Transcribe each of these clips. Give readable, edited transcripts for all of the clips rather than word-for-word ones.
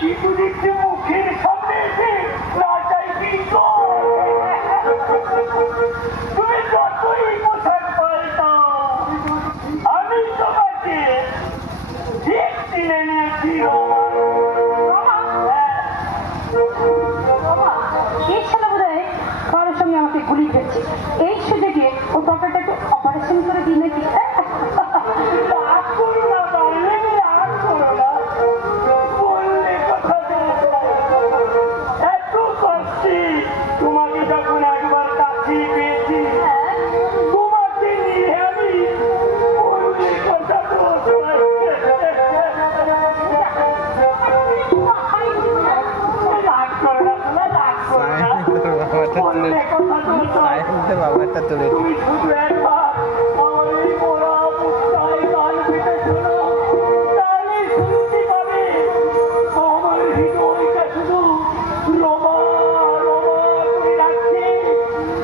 কিছু দিচ্ছে মুখের সামনে এসে না চাই কিন্তু তুমি যতই পোশাক পাল্টাও আমি তোমাকে ঠিক চিনে নিয়েছি কারোর সঙ্গে আমাকে গুলি খেয়েছে এই সুযোগে ও ব্যাপারটা একটু অপারেশন করে দিই নাকি তোমাকে যখন একবার কাছে পেয়েছি তোমাকে নিয়ে আমি কথা বাবাটা তুলে তুমি শুধু একবার আমার এই মোড়া মুক্তায় গান পেতে শোনো তাহলে শুনতে পাবে আমার হৃদয়টা শুধু রোমা রোমা করে রাখছে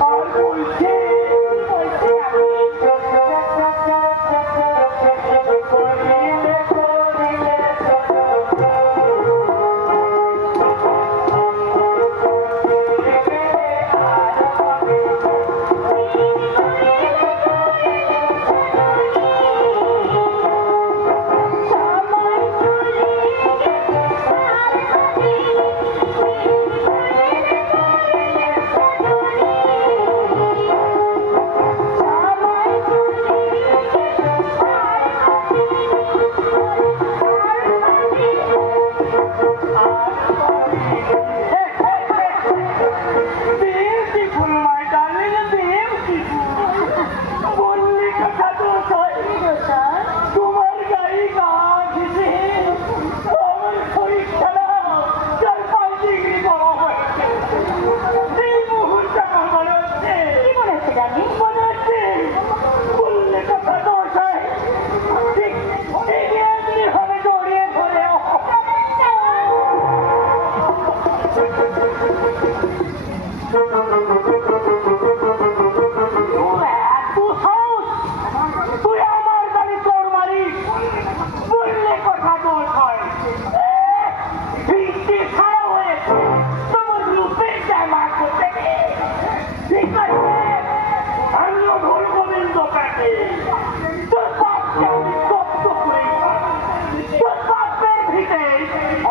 আর বলছে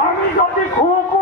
আমি যদি খুব